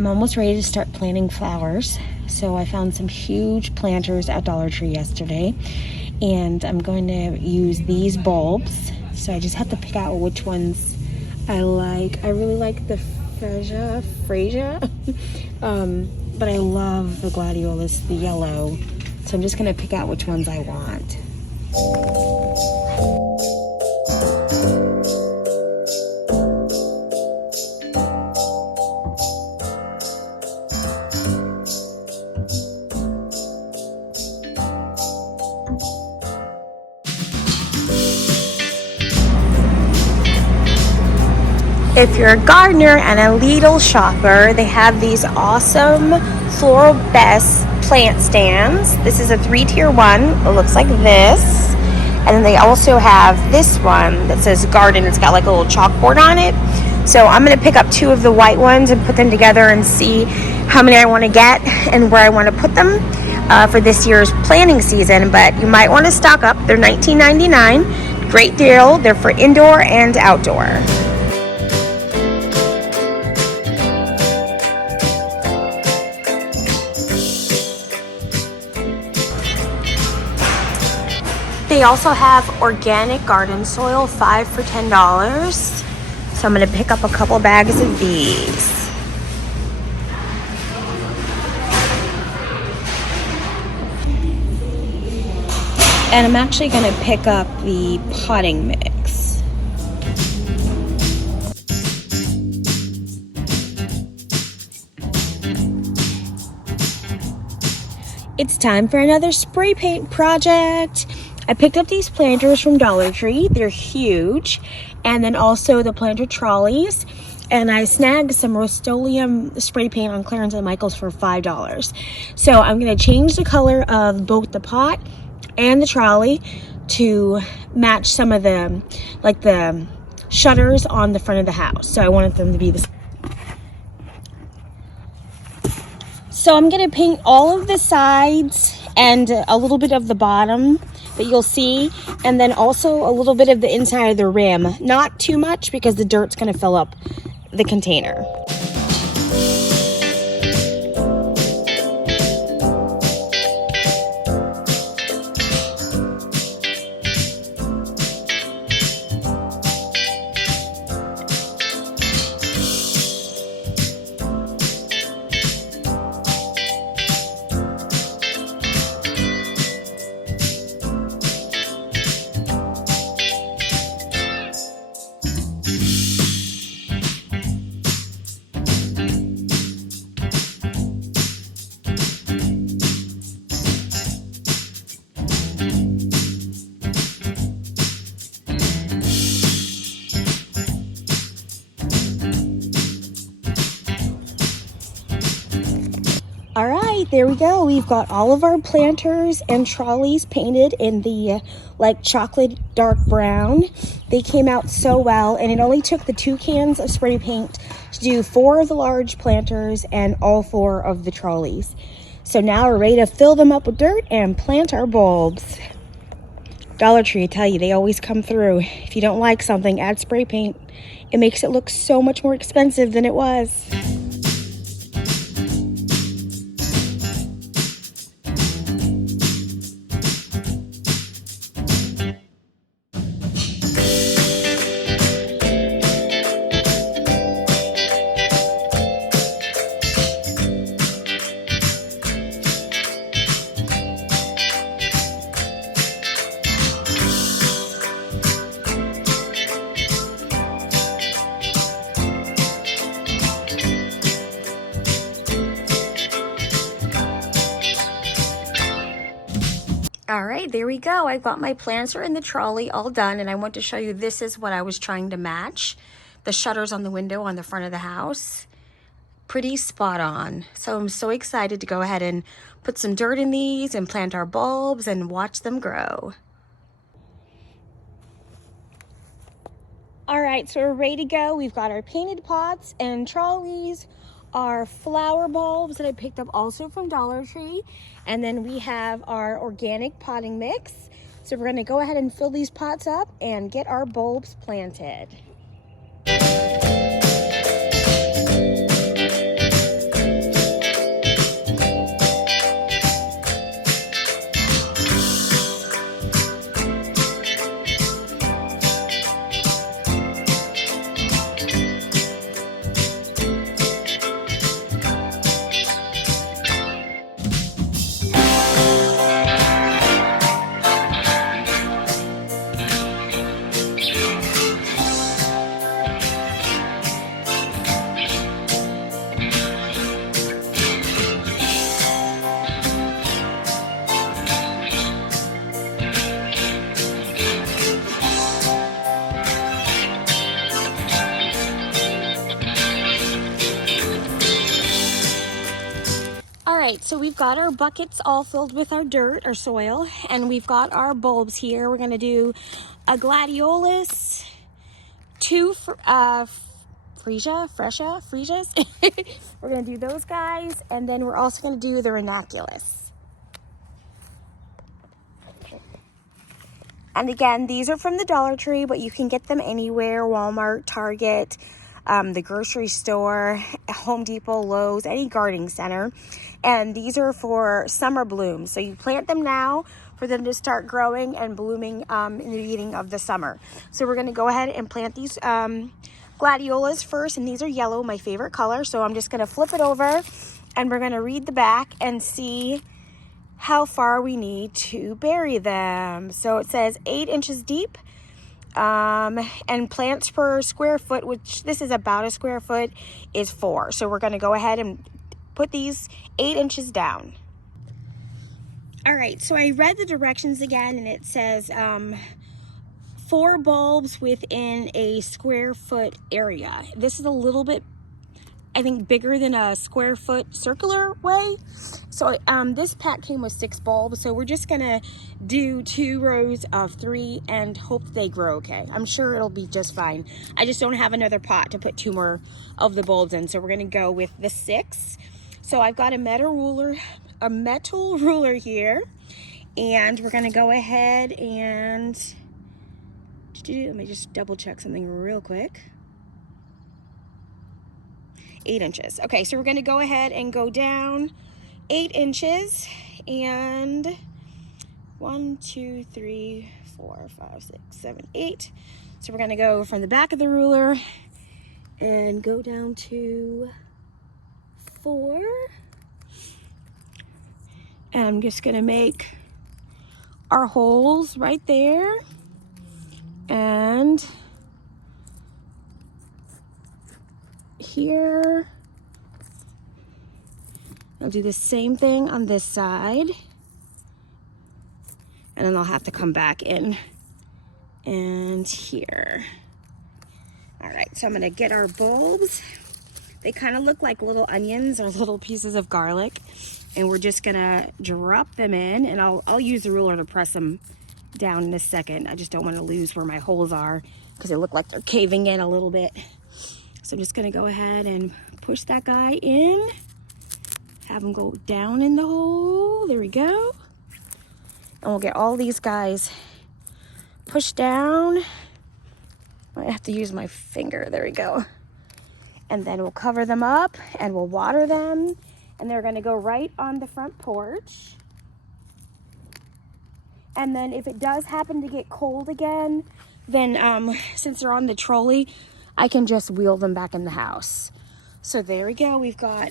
I'm almost ready to start planting flowers. So I found some huge planters at Dollar Tree yesterday, and I'm going to use these bulbs. So I just have to pick out which ones I like. I really like the freesia, but I love the gladiolus, the yellow. So I'm just gonna pick out which ones I want. If you're a gardener and a Lidl shopper, they have these awesome Floral Best plant stands. This is a 3-tier one. It looks like this. And then they also have this one that says garden. It's got like a little chalkboard on it. So I'm going to pick up 2 of the white ones and put them together and see how many I want to get and where I want to put them for this year's planting season. But you might want to stock up. They're $19.99. Great deal. They're for indoor and outdoor. They also have organic garden soil, 5 for $10. So I'm going to pick up a couple bags of these. And I'm actually going to pick up the potting mix. It's time for another spray paint project. I picked up these planters from Dollar Tree. They're huge. And then also the planter trolleys. And I snagged some Rust-Oleum spray paint on clearance at Michael's for $5. So I'm going to change the color of both the pot and the trolley to match some of the, like the shutters on the front of the house. So I wanted them to be the. So I'm going to paint all of the sides and a little bit of the bottom that you'll see, and then also a little bit of the inside of the rim. Not too much because the dirt's going to fill up the container. All right, there we go. We've got all of our planters and trolleys painted in the like chocolate dark brown. They came out so well, and it only took the 2 cans of spray paint to do 4 of the large planters and all 4 of the trolleys. So now we're ready to fill them up with dirt and plant our bulbs. Dollar Tree, I tell you, they always come through. If you don't like something, add spray paint. It makes it look so much more expensive than it was. All right, there we go. I've got my planter and the trolley all done, and I want to show you this is what I was trying to match. The shutters on the window on the front of the house. Pretty spot on. So I'm so excited to go ahead and put some dirt in these and plant our bulbs and watch them grow. All right, so we're ready to go. We've got our painted pots and trolleys, our flower bulbs that I picked up also from Dollar Tree, and then we have our organic potting mix. So we're gonna go ahead and fill these pots up and get our bulbs planted. right, so we've got our buckets all filled with our dirt, our soil, and we've got our bulbs here. We're gonna do a gladiolus, two freesias. We're gonna do those guys, and then we're also gonna do the ranunculus. And again, these are from the Dollar Tree, but you can get them anywhere: Walmart, Target, the grocery store, Home Depot, Lowe's, any gardening center. And these are for summer blooms. So you plant them now for them to start growing and blooming in the beginning of the summer. So we're gonna go ahead and plant these gladiolas first, and these are yellow, my favorite color. So I'm just gonna flip it over and we're gonna read the back and see how far we need to bury them. So it says 8 inches deep, and plants per square foot, which this is about a square foot, is 4. So we're gonna go ahead and put these 8 inches down. All right, so I read the directions again, and it says 4 bulbs within a square foot area. This is a little bit, I think, bigger than a square foot circular way. So this pack came with 6 bulbs, so we're just gonna do 2 rows of 3 and hope they grow okay. I'm sure it'll be just fine. I just don't have another pot to put 2 more of the bulbs in, so we're gonna go with the 6. So I've got a metal ruler here, and we're gonna go ahead and let me just double check something real quick. 8 inches. Okay, so we're gonna go ahead and go down 8 inches, and 1, 2, 3, 4, 5, 6, 7, 8. So we're gonna go from the back of the ruler and go down to 4. And I'm just gonna make our holes right there, and here. I'll do the same thing on this side, and then I'll have to come back in and here. All right, so I'm gonna get our bulbs. They kind of look like little onions or little pieces of garlic, and we're just gonna drop them in, and I'll use the ruler to press them down in a second. I just don't want to lose where my holes are because they look like they're caving in a little bit. So I'm just gonna go ahead and push that guy in, have them go down in the hole. There we go. And we'll get all these guys pushed down. I have to use my finger. There we go. And then we'll cover them up and we'll water them. And they're gonna go right on the front porch. And then if it does happen to get cold again, then since they're on the trolley, I can just wheel them back in the house. So there we go. We've got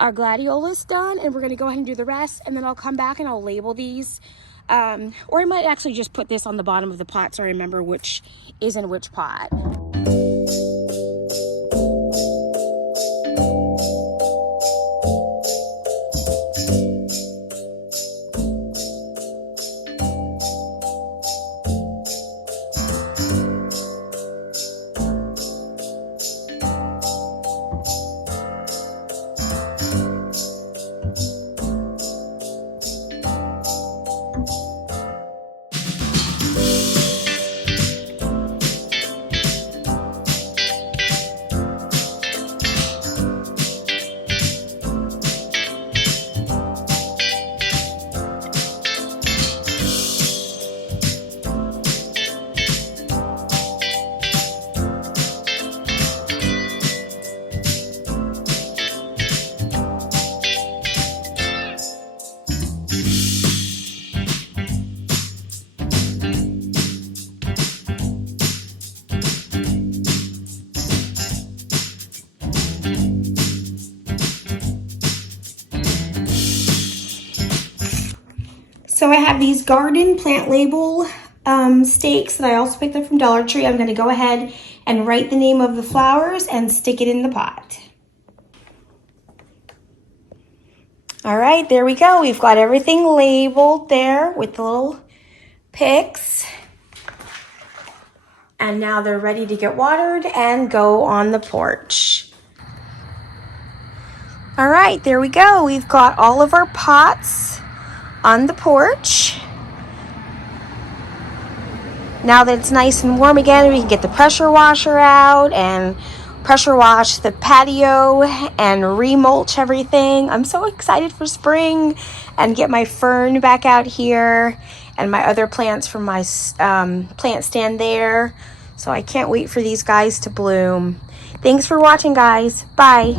our gladiolus done, and we're gonna go ahead and do the rest, and then I'll come back and I'll label these. Or I might actually just put this on the bottom of the pot so I remember which is in which pot. So I have these garden plant label stakes that I also picked up from Dollar Tree. I'm going to go ahead and write the name of the flowers and stick it in the pot. All right, there we go. We've got everything labeled there with the little picks. And now they're ready to get watered and go on the porch. All right, there we go. We've got all of our pots on the porch. Now that it's nice and warm again, we can get the pressure washer out and pressure wash the patio and remulch everything. I'm so excited for spring and get my fern back out here and my other plants from my plant stand there. So I can't wait for these guys to bloom. Thanks for watching, guys. Bye.